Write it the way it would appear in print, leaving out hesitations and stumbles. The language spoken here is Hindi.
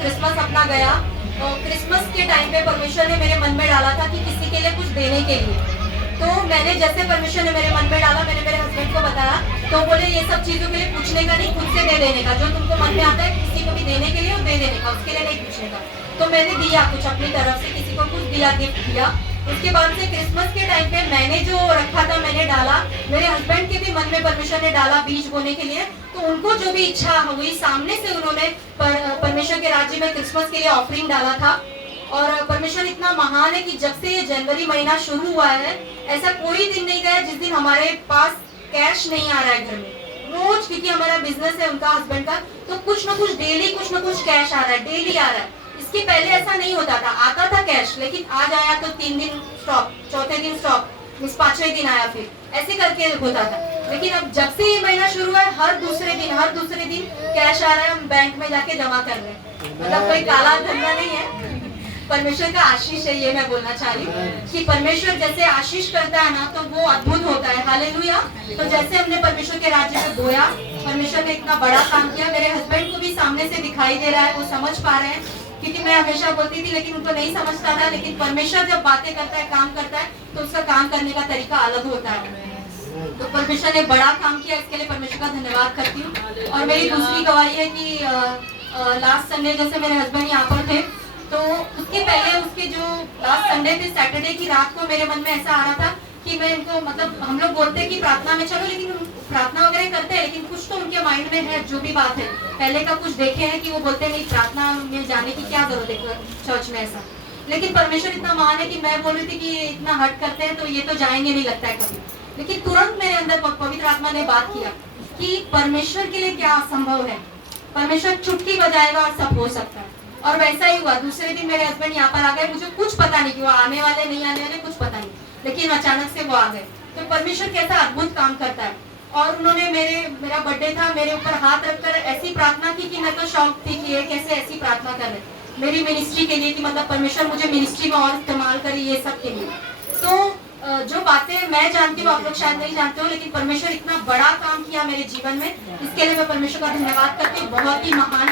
क्रिसमस अपना गया, तो क्रिसमस के टाइम पे परमेश्वर ने मेरे मन में डाला था कि किसी के लिए कुछ देने के लिए। तो मैंने जैसे परमेश्वर ने मेरे मन में डाला, मैंने मेरे हस्बैंड को बताया, तो बोले ये सब चीजों के लिए पूछने का नहीं, खुद से दे देने का, जो तुमको मन में आता है किसी को भी देने के लिए वो दे देने का, उसके लिए नहीं पूछने का। तो मैंने दिया कुछ अपनी तरफ से, किसी को कुछ दिया, गिफ्ट दिया। उसके बाद से क्रिसमस के टाइम पे मैंने जो रखा था मैंने डाला, मेरे हस्बैंड के भी मन में परमेश्वर ने डाला बीज बोने के लिए, तो उनको जो भी इच्छा हुई सामने से उन्होंने परमेश्वर के राज्य में क्रिसमस के लिए ऑफरिंग डाला था। और परमेश्वर इतना महान है कि जब से ये जनवरी महीना शुरू हुआ है, ऐसा कोई दिन नहीं गया जिस दिन हमारे पास कैश नहीं आ रहा है घर में। रोज, क्योंकि हमारा बिजनेस है उनका, हस्बैंड का, तो कुछ ना कुछ डेली कुछ ना कुछ कैश आ रहा है, डेली आ रहा है। इसके पहले ऐसा नहीं होता था, आता था कैश, लेकिन आज आया तो 3 दिन स्टॉप, चौथे दिन स्टॉप, 5वें दिन आया, फिर ऐसे करके होता था। लेकिन अब जब से ये महीना शुरू हुआ है, हर दूसरे दिन कैश आ रहा है, हम बैंक में जाके जमा कर रहे हैं। मतलब कोई काला धंधा नहीं है, परमेश्वर का आशीष है, ये मैं बोलना चाह रही हूँ कि परमेश्वर जैसे आशीष करता है ना, तो वो अद्भुत होता है। हालेलुया। तो जैसे हमने परमेश्वर के राज्य में बोया, परमेश्वर ने इतना बड़ा काम किया। मेरे हस्बैंड को भी सामने से दिखाई दे रहा है, वो समझ पा रहे हैं, क्योंकि मैं हमेशा बोलती थी लेकिन उनको नहीं समझता था। लेकिन परमेश्वर जब बातें करता है, काम करता है, तो उसका काम करने का तरीका अलग होता है। तो परमेश्वर ने बड़ा काम किया, इसके लिए परमेश्वर का धन्यवाद करती हूँ। और मेरी दूसरी गवाही है कि लास्ट संडे जैसे मेरे हस्बैंड यहाँ पर थे, तो उसके पहले उसके जो लास्ट संडे थे, सैटरडे की रात को मेरे मन में ऐसा आ रहा था कि मैं इनको, मतलब हम लोग बोलते हैं कि प्रार्थना में चलो, लेकिन प्रार्थना वगैरह करते हैं, लेकिन कुछ तो उनके माइंड में है, जो भी बात है पहले का कुछ देखे हैं कि वो बोलते हैं नहीं, प्रार्थना में जाने की क्या जरूरत है चर्च में ऐसा। लेकिन परमेश्वर इतना महान है कि मैं बोल रही थी कि ये इतना हट करते हैं तो ये तो जाएंगे नहीं लगता है कभी। लेकिन तुरंत मेरे अंदर पवित्र आत्मा ने बात किया कि परमेश्वर के लिए क्या असंभव है, परमेश्वर चुटकी बजाएगा और सब हो सकता है। और वैसा ही हुआ। दूसरे दिन मेरे हस्बैंड यहाँ पर आ गए, मुझे कुछ पता नहीं कि वो आने वाले नहीं आने वाले, कुछ पता नहीं, लेकिन अचानक से वो आ गए। तो परमेश्वर कैसा अद्भुत काम करता है। और उन्होंने मेरा बर्थडे था, मेरे ऊपर हाथ रखकर ऐसी प्रार्थना की कि मैं तो शौक थी कि ये कैसे ऐसी प्रार्थना कर रहे मेरी मिनिस्ट्री के लिए, कि मतलब परमेश्वर मुझे मिनिस्ट्री में और इस्तेमाल करे, ये सब के लिए। तो जो बातें मैं जानती हूँ आप लोग शायद नहीं जानते हो, लेकिन परमेश्वर इतना बड़ा काम किया मेरे जीवन में, इसके लिए मैं परमेश्वर का धन्यवाद करती हूँ। बहुत ही महान